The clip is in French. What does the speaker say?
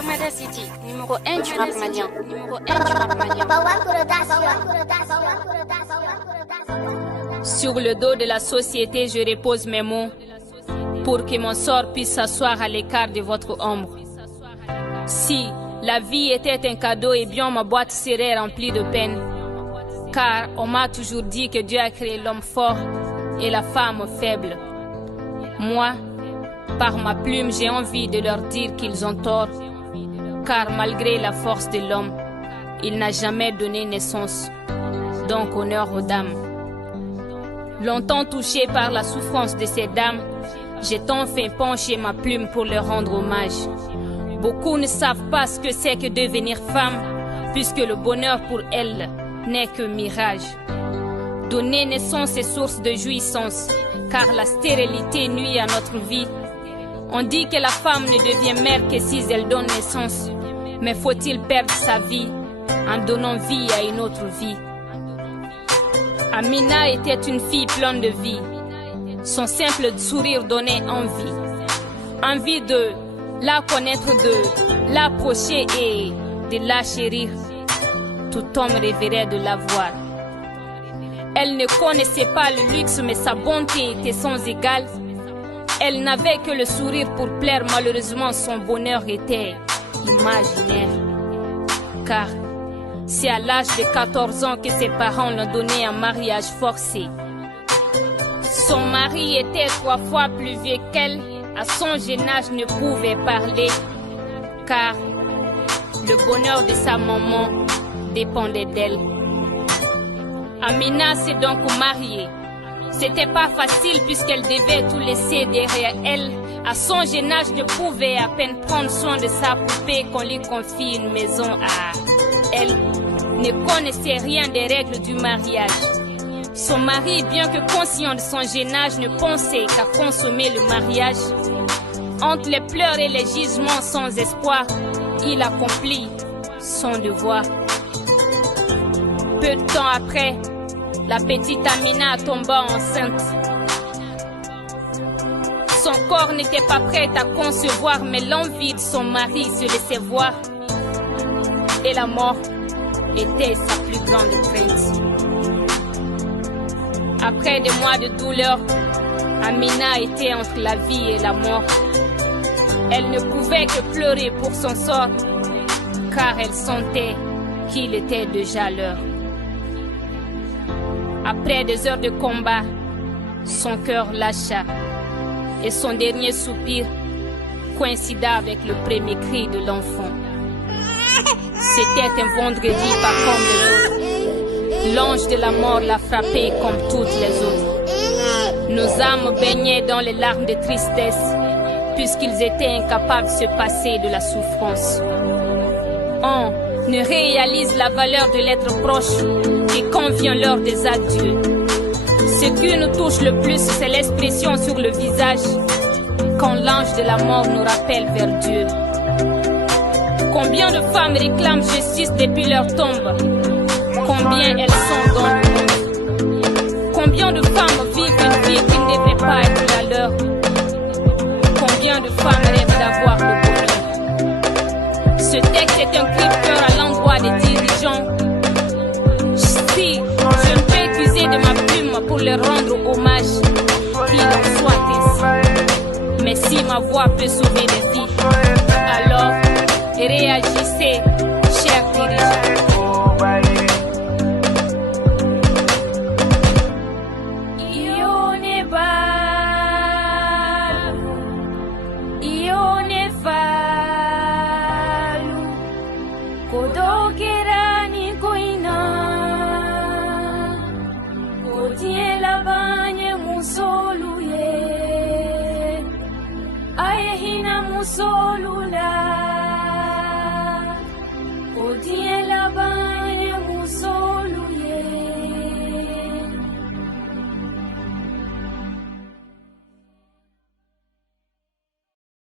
Bamada City, numéro 1 du rap malien. Numéro 1 du rap malien. Sur le dos de la société, je repose mes mots pour que mon sort puisse s'asseoir à l'écart de votre ombre. Si la vie était un cadeau, eh bien ma boîte serait remplie de peine. Car on m'a toujours dit que Dieu a créé l'homme fort et la femme faible. Moi, par ma plume, j'ai envie de leur dire qu'ils ont tort. Car malgré la force de l'homme, il n'a jamais donné naissance. Donc honneur aux dames. Longtemps touché par la souffrance de ces dames, j'ai tant fait pencher ma plume pour leur rendre hommage. Beaucoup ne savent pas ce que c'est que devenir femme, puisque le bonheur pour elles n'est que mirage. Donner naissance est source de jouissance, car la stérilité nuit à notre vie. On dit que la femme ne devient mère que si elle donne naissance. Mais faut-il perdre sa vie en donnant vie à une autre vie? Amina était une fille pleine de vie. Son simple sourire donnait envie. Envie de la connaître, de l'approcher et de la chérir. Tout homme rêverait de la voir. Elle ne connaissait pas le luxe, mais sa bonté était sans égal. Elle n'avait que le sourire pour plaire, malheureusement son bonheur était imaginaire. Car c'est à l'âge de 14 ans que ses parents l'ont donné en mariage forcé. Son mari était 3 fois plus vieux qu'elle, à son jeune âge ne pouvait parler. Car le bonheur de sa maman dépendait d'elle. Amina s'est donc mariée. C'était pas facile puisqu'elle devait tout laisser derrière elle. À son jeune âge, ne pouvait à peine prendre soin de sa poupée qu'on lui confie une maison à elle. Ne connaissait rien des règles du mariage. Son mari, bien que conscient de son jeune âge, ne pensait qu'à consommer le mariage. Entre les pleurs et les gisements sans espoir, il accomplit son devoir. Peu de temps après, la petite Amina tomba enceinte. Son corps n'était pas prêt à concevoir, mais l'envie de son mari se laissait voir. Et la mort était sa plus grande crainte. Après des mois de douleur, Amina était entre la vie et la mort. Elle ne pouvait que pleurer pour son sort, car elle sentait qu'il était déjà l'heure. Après des heures de combat, son cœur lâcha et son dernier soupir coïncida avec le premier cri de l'enfant. C'était un vendredi pas comme les autres. L'ange de la mort l'a frappé comme toutes les autres. Nos âmes baignaient dans les larmes de tristesse, puisqu'ils étaient incapables de se passer de la souffrance. On ne réalise la valeur de l'être proche et quand vient l'heure des adieux. Ce qui nous touche le plus, c'est l'expression sur le visage quand l'ange de la mort nous rappelle vers Dieu. Combien de femmes réclament justice depuis leur tombe? Combien elles sont dans le monde? Combien de femmes vivent une vie qui ne devait pas être la leur? Combien de femmes rêvent d'avoir le bonheur? Ce texte est un cri de cœur à l'endroit des dirigeants. Si je ne peux utiliser de ma plume pour leur rendre hommage, qu'il en soit ainsi. Mais si ma voix peut sauver des vies, alors réagissez, chers dirigeants. Kodoke